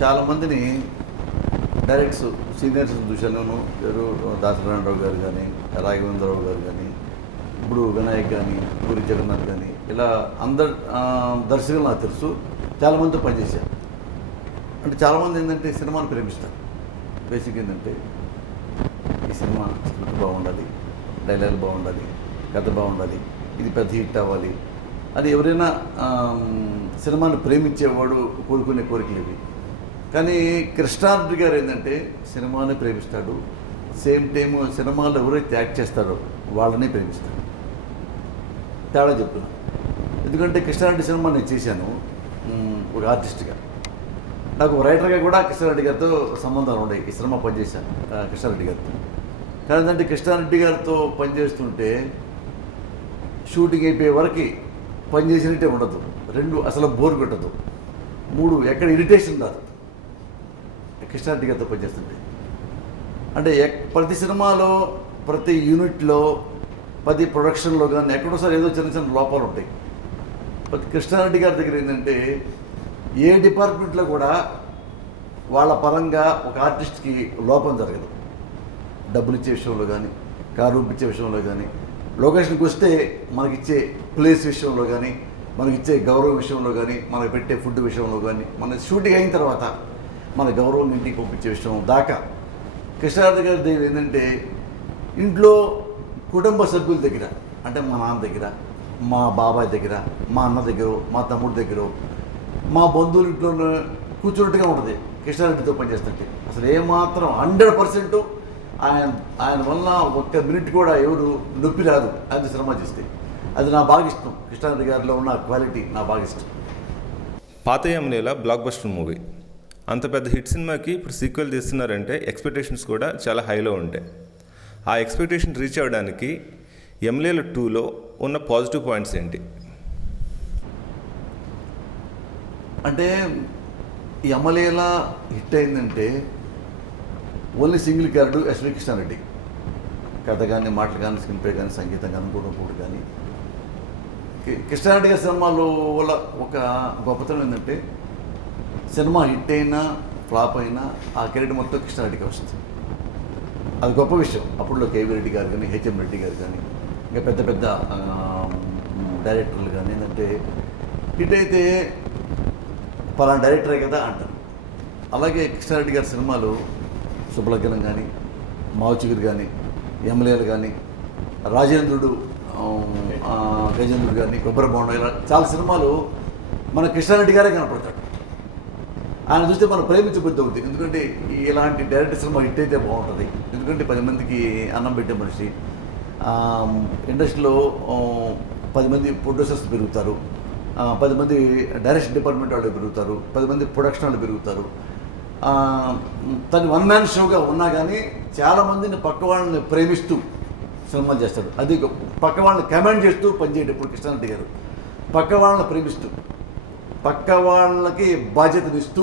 చాలామందిని directs seniors చూశాను. ఎవరు దాసనారాయణరావు గారు కానీ, రాఘవేంద్రరావు గారు కానీ, ఇప్పుడు వినాయక్ కానీ, పూరి జగన్నాథ్ కానీ, ఇలా అందరు దర్శకులు నాకు తెలుసు. చాలామందితో పనిచేశారు. అంటే చాలామంది ఏంటంటే సినిమాను ప్రేమిస్తారు. బేసిక్ ఏంటంటే ఈ సినిమా స్క్రిప్ట్ బాగుండాలి, డైలాగ్ బాగుండాలి, కథ బాగుండాలి, ఇది పెద్ద హిట్ అవ్వాలి అని ఎవరైనా సినిమాను ప్రేమించేవాడు కోరుకునే కోరికలు ఇవి. కానీ కృష్ణారెడ్డి గారు ఏంటంటే సినిమాని ప్రేమిస్తాడు, సేమ్ టైం సినిమాలో ఎవరైతే యాక్ట్ చేస్తారో వాళ్ళని ప్రేమిస్తాడు. తేడా చెప్తున్నాను. ఎందుకంటే కృష్ణారెడ్డి సినిమా నేను చేశాను ఒక ఆర్టిస్ట్గా. నాకు రైటర్గా కూడా కృష్ణారెడ్డి గారితో సంబంధాలు ఉన్నాయి. ఈ సినిమా పనిచేశాను కృష్ణారెడ్డి గారితో. కానీ ఏంటంటే కృష్ణారెడ్డి గారితో పనిచేస్తుంటే షూటింగ్ అయిపోయే వరకు పనిచేసినట్టే ఉండదు. 2 అసలు బోర్ కొట్టదు. 3 ఎక్కడ ఇరిటేషన్ రాదు కృష్ణారెడ్డి గారితో పనిచేస్తుంటే. అంటే ప్రతి సినిమాలో, ప్రతి యూనిట్లో, ప్రతి ప్రొడక్షన్లో కానీ ఎక్కడోసారి ఏదో చిన్న చిన్న లోపాలు ఉంటాయి. ప్రతి కృష్ణారెడ్డి గారి దగ్గర ఏంటంటే ఏ డిపార్ట్మెంట్లో కూడా వాళ్ళ పరంగా ఒక ఆర్టిస్ట్కి లోపం జరగదు. డబ్బులు ఇచ్చే విషయంలో కానీ, కారు ఇచ్చే విషయంలో కానీ, లొకేషన్కి వస్తే మనకిచ్చే ప్లేస్ విషయంలో కానీ, మనకిచ్చే గౌరవం విషయంలో కానీ, మనకు పెట్టే ఫుడ్ విషయంలో కానీ, మన షూటింగ్ అయిన తర్వాత మన గౌరవం ఇంటికి పంపించే విషయం దాకా కృష్ణారెడ్డి గారి దగ్గర ఏంటంటే ఇంట్లో కుటుంబ సభ్యుల దగ్గర, అంటే మా నాన్న దగ్గర, మా బాబాయ్ దగ్గర, మా అన్న దగ్గర, మా తమ్ముడి దగ్గర, మా బంధువుల ఇంట్లో కూర్చున్నట్టుగా ఉంటుంది కృష్ణారెడ్డితో పనిచేస్తుంటే. అసలు ఏమాత్రం 100% ఆయన వల్ల ఒక్క మినిట్ కూడా ఎవరు నొప్పి రాదు అది సినిమా చేస్తే. అది నా బాగా ఇష్టం. కృష్ణారెడ్డి గారిలో ఉన్న క్వాలిటీ నా బాగా ఇష్టం. పాత యమలీల బ్లాక్ బస్టర్ మూవీ. అంత పెద్ద హిట్ సినిమాకి ఇప్పుడు సీక్వెల్ తీస్తున్నారంటే ఎక్స్పెక్టేషన్స్ కూడా చాలా హైలో ఉంటాయి. ఆ ఎక్స్పెక్టేషన్ రీచ్ అవ్వడానికి యమలీల 2లో ఉన్న పాజిటివ్ పాయింట్స్ ఏంటి? అంటే యమలీల హిట్ అయిందంటే only single character SV Krishnareddy. కథ కానీ, మాటలు కానీ, స్క్రీన్ ప్లే కానీ, సంగీతం కానీ, కూడా కానీ కృష్ణారెడ్డి గారి సినిమాలో వల్ల ఒక గొప్పతనం ఏంటంటే సినిమా హిట్ అయినా ఫ్లాప్ అయినా ఆ క్రెడిట్ మొత్తం కృష్ణారెడ్డికి వస్తుంది. అది గొప్ప విషయం. అప్పుడులో కేవీ రెడ్డి గారు కానీ, హెచ్ఎం రెడ్డి గారు కానీ, ఇంకా పెద్ద పెద్ద డైరెక్టర్లు కానీ ఏంటంటే హిట్ అయితే పలానా డైరెక్టరే కదా అంటారు. అలాగే కృష్ణారెడ్డి గారి సినిమాలు శుభలగ్నం కానీ, మావుచిగురు కానీ, యమలీల కానీ, రాజేంద్రుడు, గజేంద్రుడు కానీ, కొబ్బరి బొండ, ఇలా చాలా సినిమాలు మన కృష్ణారెడ్డి గారే కనపడతాడు. ఆయన చూస్తే మనం ప్రేమించబుద్ధి అవుతుంది. ఎందుకంటే ఇలాంటి డైరెక్టర్ సినిమా హిట్ అయితే బాగుంటుంది. ఎందుకంటే 10 మందికి అన్నం పెట్టే మనిషి. ఇండస్ట్రీలో 10 మంది ప్రొడ్యూసర్స్ పెరుగుతారు, 10 మంది డైరెక్షన్ డిపార్ట్మెంట్ వాళ్ళు పెరుగుతారు, 10 మంది ప్రొడక్షన్ వాళ్ళు పెరుగుతారు. తను 1 మ్యాన్ షోగా ఉన్నా కానీ చాలామందిని పక్క వాళ్ళని ప్రేమిస్తూ సినిమాలు చేస్తాడు. అది పక్క వాళ్ళని కమెంట్ చేస్తూ పనిచేయటప్పుడు కృష్ణారెడ్డి గారు పక్క వాళ్ళని ప్రేమిస్తూ, పక్క వాళ్ళకి బాధ్యతనిస్తూ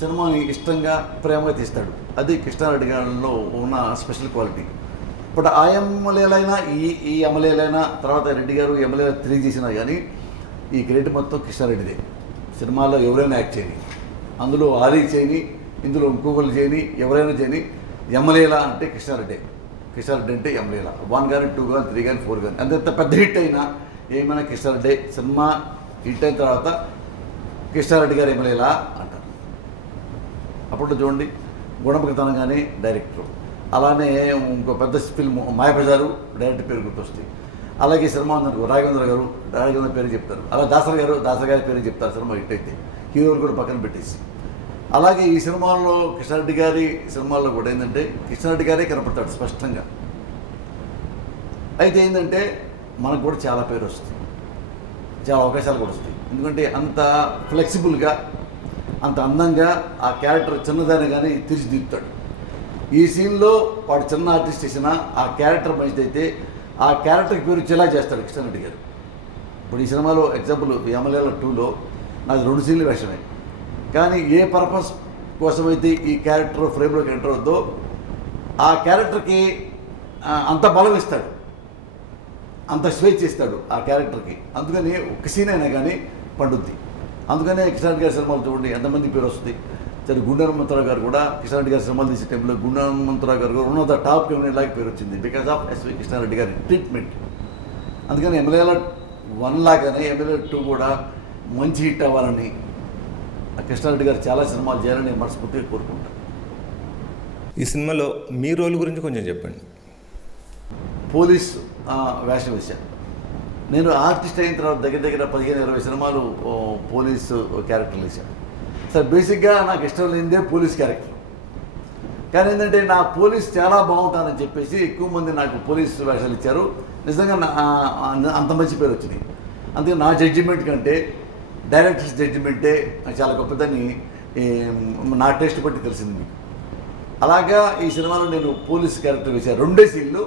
సినిమాని ఇష్టంగా, ప్రేమగా తీస్తాడు. అది కృష్ణారెడ్డి గారిలో ఉన్న స్పెషల్ క్వాలిటీ. బట్ ఆ యమలీలైనా ఈ యమలీలైనా తర్వాత రెడ్డి గారు యమలీల 3 చేసినా కానీ ఈ క్రెడిట్ మొత్తం కృష్ణారెడ్డిదే. సినిమాలో ఎవరైనా యాక్ట్ చేయని, అందులో ఆలీ చేయని, ఇందులో ఇంకొకరు చేయని, ఎవరైనా చేయని, యమలీల అంటే కృష్ణారెడ్డి. కృష్ణారెడ్డి అంటే యమలీల. 1 కానీ 2 కానీ 3 కానీ 4 కానీ అంత పెద్ద హిట్ అయినా ఏమైనా కృష్ణారెడ్డి. సినిమా హిట్ అయిన తర్వాత కృష్ణారెడ్డి గారు యమలీల అంటారు. అప్పుడు చూడండి గుణపకతనం కానీ డైరెక్టర్. అలానే ఇంకో పెద్ద ఫిల్మ్ మాయబజారు డైరెక్టర్ పేరు గుర్తొస్తాయి. అలాగే సినిమా ఉందనుకో రాఘవేంద్ర పేరు చెప్తారు. అలా దాసరి గారి పేరు చెప్తారు సినిమా హిట్ అయితే, హీరోలు కూడా పక్కన పెట్టేసి. అలాగే ఈ సినిమాల్లో కృష్ణారెడ్డి గారి సినిమాల్లో కూడా ఏంటంటే కృష్ణారెడ్డి గారే కనపడతాడు స్పష్టంగా. అయితే ఏంటంటే మనకు కూడా చాలా పేరు వస్తుంది, చాలా అవకాశాలు కూడా వస్తాయి. ఎందుకంటే అంత ఫ్లెక్సిబుల్గా, అంత అందంగా ఆ క్యారెక్టర్ చిన్నదైనా కానీ తీర్చిదిద్దుతాడు. ఈ సీన్లో వాడు చిన్న ఆర్టిస్ట్ చేసినా ఆ క్యారెక్టర్ మంచిదైతే ఆ క్యారెక్టర్కి పేరు చెలా చేస్తాడు కృష్ణారెడ్డి గారు. ఇప్పుడు ఈ సినిమాలో ఎగ్జాంపుల్ యమలీల 2లో నాది 2 సీన్లు వేషమే. కానీ ఏ పర్పస్ కోసమైతే ఈ క్యారెక్టర్ ఫ్రేమ్లోకి ఎంటర్ అవుద్దో ఆ క్యారెక్టర్కి అంత బలం ఇస్తాడు, అంత స్వేచ్ఛ ఇస్తాడు ఆ క్యారెక్టర్కి. అందుకని ఒక సీన్ అయినా కానీ పండుద్ది. అందుకనే కృష్ణారెడ్డి గారి సినిమాలు చూడండి ఎంతమంది పేరు వస్తుంది. సరే గుండె హనుమంతరావు గారు కూడా కృష్ణారెడ్డి గారి సినిమాలు తీసే టైంలో గుండె హనుమంతరావు గారు కూడా వన్ ఆఫ్ ద టాప్ కెమెరాలాగా పేరు వచ్చింది బికాస్ ఆఫ్ ఎస్వి కృష్ణారెడ్డి గారి ట్రీట్మెంట్. అందుకని ఎమ్మెల్యేల 1 లాగానే ఎమ్మెల్యే 2 కూడా మంచి హిట్ అవ్వాలని కృష్ణారెడ్డి గారు చాలా సినిమాలు చేయాలని మనస్ఫూర్తిగా కోరుకుంటాను. ఈ సినిమాలో మీ రోల్ గురించి కొంచెం చెప్పండి. పోలీస్ వేషం వేశాను. నేను ఆర్టిస్ట్ అయిన తర్వాత దగ్గర దగ్గర 15-20 సినిమాలు పోలీసు క్యారెక్టర్లు వేశాను. సార్ బేసిక్గా నాకు ఇష్టం లేనిదే పోలీస్ క్యారెక్టర్. కానీ ఏంటంటే నా పోలీస్ చాలా బాగుంటానని చెప్పేసి ఎక్కువ మంది నాకు పోలీస్ వేషాలు ఇచ్చారు. నిజంగా అంత మంచి పేరు వచ్చినాయి. అందుకే నా జడ్జిమెంట్ కంటే డైరెక్టర్స్ జడ్జిమెంటే చాలా గొప్పదని నా టేస్ట్ బట్టి తెలిసింది మీకు. అలాగా ఈ సినిమాలో నేను పోలీస్ క్యారెక్టర్ వేశాను 2 సీన్లు.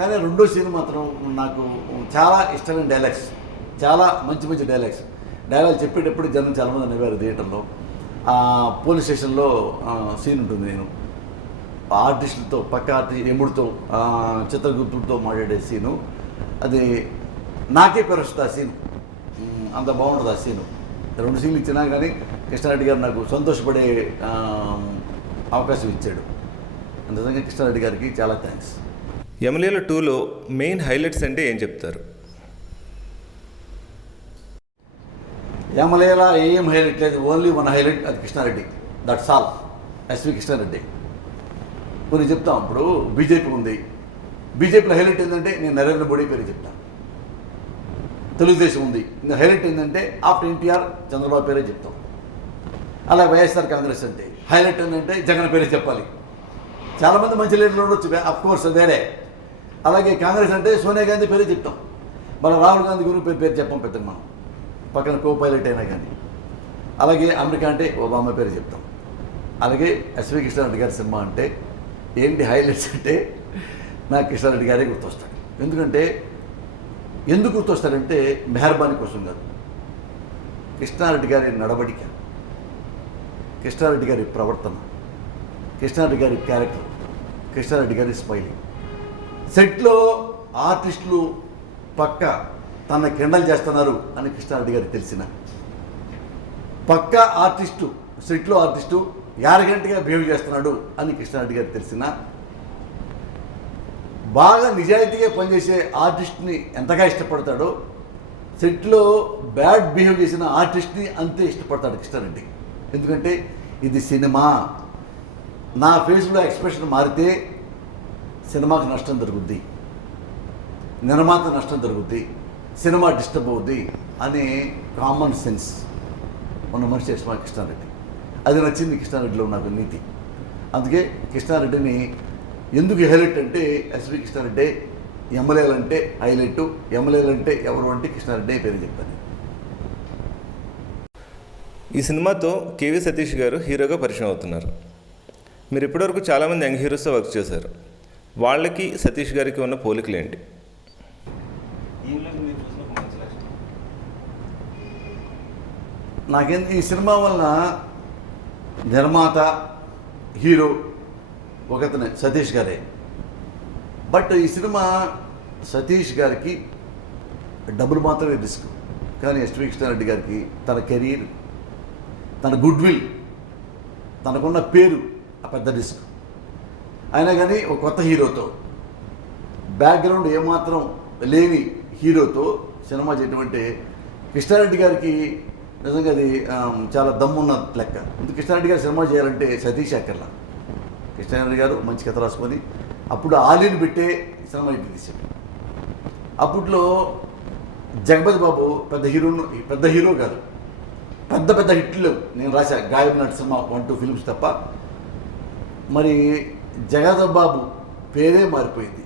కానీ 2వ సీన్ మాత్రం నాకు చాలా ఇష్టమైన డైలాగ్స్, చాలా మంచి మంచి డైలాగ్ చెప్పేటప్పుడు జనం చాలామంది నవ్వారు థియేటర్లో. పోలీస్ స్టేషన్లో సీన్ ఉంటుంది. నేను ఆర్టిస్టులతో పక్క ఎముడితో చిత్రగుప్తుడితో మాట్లాడే సీను, అది నాకే పేరు వస్తుంది ఆ సీను. అంత బాగుంటుంది ఆ సీను. 2 సీన్లు ఇచ్చినా కానీ కృష్ణారెడ్డి గారు నాకు సంతోషపడే అవకాశం ఇచ్చాడు. నిజంగా కృష్ణారెడ్డి గారికి చాలా థ్యాంక్స్. యమలీల 2లో మెయిన్ హైలైట్స్ అంటే ఏం చెప్తారు? యమలీల ఏం హైలైట్ లేదు, ఓన్లీ 1 హైలైట్, అది Krishnareddy. That's all. SV Krishnareddy. కొన్ని చెప్తాం. ఇప్పుడు బీజేపీ ఉంది, బీజేపీలో హైలైట్ ఏంటంటే నేను నరేంద్ర మోడీ పేరు చెప్తాను. తెలుగుదేశం ఉంది, ఇంకా హైలైట్ ఏంటంటే ఆఫ్టర్ ఎన్టీఆర్ చంద్రబాబు పేరే చెప్తాం. అలా వైఎస్ఆర్ కాంగ్రెస్ అంటే హైలైట్ ఏంటంటే జగన్ పేరే చెప్పాలి. చాలామంది మంచి లీడర్లు ఉండొచ్చు, అఫ్కోర్స్ వేరే. అలాగే కాంగ్రెస్ అంటే సోనియా గాంధీ పేరే చెప్తాం. మన రాహుల్ గాంధీ గురించి పేరు చెప్పాం పెద్ద మనం, పక్కన కో పైలట్ అయినా కానీ. అలాగే అమెరికా అంటే ఒబామా పేరు చెప్తాం. అలాగే ఎస్వి కృష్ణారెడ్డి గారి సినిమా అంటే ఏంటి హైలైట్స్ అంటే నాకు కృష్ణారెడ్డి గారే గుర్తొస్తాడు. ఎందుకు గుర్తొస్తాడంటే మెహర్బానీ కోసం కాదు, కృష్ణారెడ్డి గారి నడవడిక, కృష్ణారెడ్డి గారి ప్రవర్తన, కృష్ణారెడ్డి గారి క్యారెక్టర్, కృష్ణారెడ్డి గారి స్మైలింగ్. సెట్లో ఆర్టిస్టులు పక్క తన కిండలు చేస్తున్నారు అని కృష్ణారెడ్డి గారికి తెలిసిన, పక్క ఆర్టిస్టు సెట్లో ఆర్టిస్టు యారగంటగా బిహేవ్ చేస్తున్నాడు అని కృష్ణారెడ్డి గారికి తెలిసిన, బాగా నిజాయితీగా పనిచేసే ఆర్టిస్ట్ని ఎంతగా ఇష్టపడతాడో సెట్లో బ్యాడ్ బిహేవ్ చేసిన ఆర్టిస్ట్ని అంతే ఇష్టపడతాడు కృష్ణారెడ్డి. ఎందుకంటే ఇది సినిమా, నా ఫేస్లో ఎక్స్ప్రెషన్ మారితే సినిమాకి నష్టం జరుగుద్ది, నిర్మాత నష్టం జరుగుద్ది, సినిమా డిస్టర్బ్ అవుద్ది అనే కామన్ సెన్స్ ఉన్న మనిషి ఎస్మా కృష్ణారెడ్డి. అది నచ్చింది కృష్ణారెడ్డిలో నాకు నీతి. అందుకే కృష్ణారెడ్డిని ఎందుకు హైలైట్ అంటే ఎస్వి కృష్ణారెడ్డి, ఎమ్మెల్యేలంటే హైలైట్, ఎమ్మెల్యేలంటే ఎవరు అంటే కృష్ణారెడ్డి పేరు చెప్తాను. ఈ సినిమాతో కేవీ సతీష్ గారు హీరోగా పరిచయం అవుతున్నారు. మీరు ఇప్పటివరకు చాలామంది యంగ్ హీరోస్తో వర్క్ చేశారు. వాళ్ళకి సతీష్ గారికి ఉన్న పోలికలు ఏంటి? ఈ సినిమా వలన నిర్మాత హీరో ఒకతనే సతీష్ గారే. బట్ ఈ సినిమా సతీష్ గారికి డబ్బులు మాత్రమే రిస్క్, కానీ ఎస్వి కృష్ణారెడ్డి గారికి తన కెరీర్, తన గుడ్ విల్, తనకున్న పేరు ఆ పెద్ద రిస్క్. అయినా కానీ ఒక కొత్త హీరోతో, బ్యాక్గ్రౌండ్ ఏమాత్రం లేని హీరోతో సినిమా చేయడం అంటే కృష్ణారెడ్డి గారికి నిజంగా అది చాలా దమ్మున్న లెక్క. కృష్ణారెడ్డి గారు సినిమా చేయాలంటే సతీష్ అక్కర్లా, కృష్ణారెడ్డి గారు మంచి కథ రాసుకొని అప్పుడు ఆలీని పెట్టే సినిమా ఇంటికి తీశాడు. అప్పట్లో జగపతి బాబు పెద్ద హీరో కాదు, పెద్ద హిట్లు నేను రాశా, గాయం నాటి సినిమా 1-2 ఫిల్మ్స్ తప్ప. మరి జగపతి బాబు పేరే మారిపోయింది.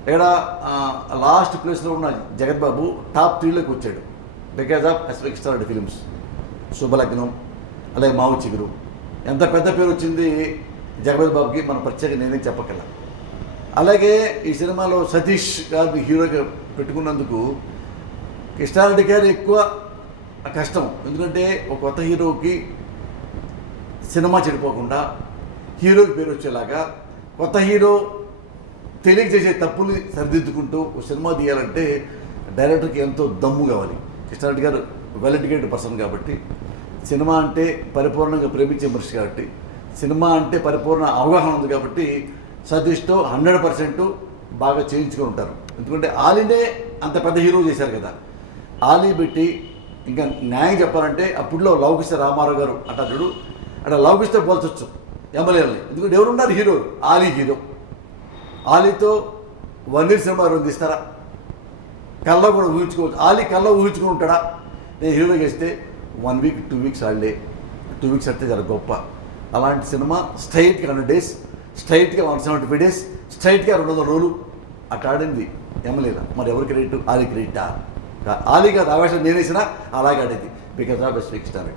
ఇక్కడ లాస్ట్ ప్లేస్లో ఉన్న జగత్ బాబు టాప్ 3లోకి వచ్చాడు because of SV Krishnareddy films. Subhalagnam, అలాగే మావు చిగురు. ఎంత పెద్ద పేరు వచ్చింది జగపతి బాబుకి, మనం ప్రత్యేకంగా నేనేం చెప్పగలం. అలాగే ఈ సినిమాలో సతీష్ గారిని హీరోగా పెట్టుకున్నందుకు కృష్ణారెడ్డి గారు ఎక్కువ కష్టం. ఎందుకంటే ఒక కొత్త హీరోకి సినిమా చెడిపోకుండా హీరోకి పేరు వచ్చేలాగా, కొత్త హీరో తెలియక చేసే తప్పుల్ని సరిదిద్దుకుంటూ సినిమా తీయాలంటే డైరెక్టర్కి ఎంతో దమ్ము కావాలి. కృష్ణారెడ్డి గారు వెల్ ఎడ్యుకేటెడ్ పర్సన్ కాబట్టి సినిమా అంటే పరిపూర్ణంగా ప్రేమించే మనిషి కాబట్టి, సినిమా అంటే పరిపూర్ణ అవగాహన ఉంది కాబట్టి సతీష్తో 100% బాగా చేయించుకొని ఉంటారు. ఎందుకంటే ఆలీనే అంత పెద్ద హీరో చేశారు కదా, ఆలీ పెట్టి ఇంకా న్యాయం చెప్పాలంటే అప్పుడులో లవకుశ రామారావు గారు అంటారు, అక్కడ లవకుశతో పోల్చొచ్చు ఎమ్మెల్యేలని. ఎందుకంటే ఎవరున్నారు హీరో? ఆలీ హీరో. ఆలీతో వన్నీర్ సినిమా తీస్తారా? కళ్ళ కూడా ఊహించుకోవచ్చు. ఆలీ కళ్ళ ఊహించుకుని ఉంటాడా నేను హీరో చేస్తే 1 వీక్ 2 వీక్స్ హాలిడే, 2 వీక్స్ అంటే చాలా గొప్ప. అలాంటి సినిమా స్ట్రైట్గా 100 days, స్ట్రైట్గా 175 days, స్ట్రైట్గా 200 రోజులు అట్లా ఆడింది ఎమ్మెల్యేలా. మరి ఎవరి క్రెడిట్? ఆలీ క్రెడిటా? ఆలీ కాదు, ఆవేశం నేనేసినా అలాగే ఆడేది బికాజ్ ఆఫ్ స్పెసిఫిక్ స్టార్.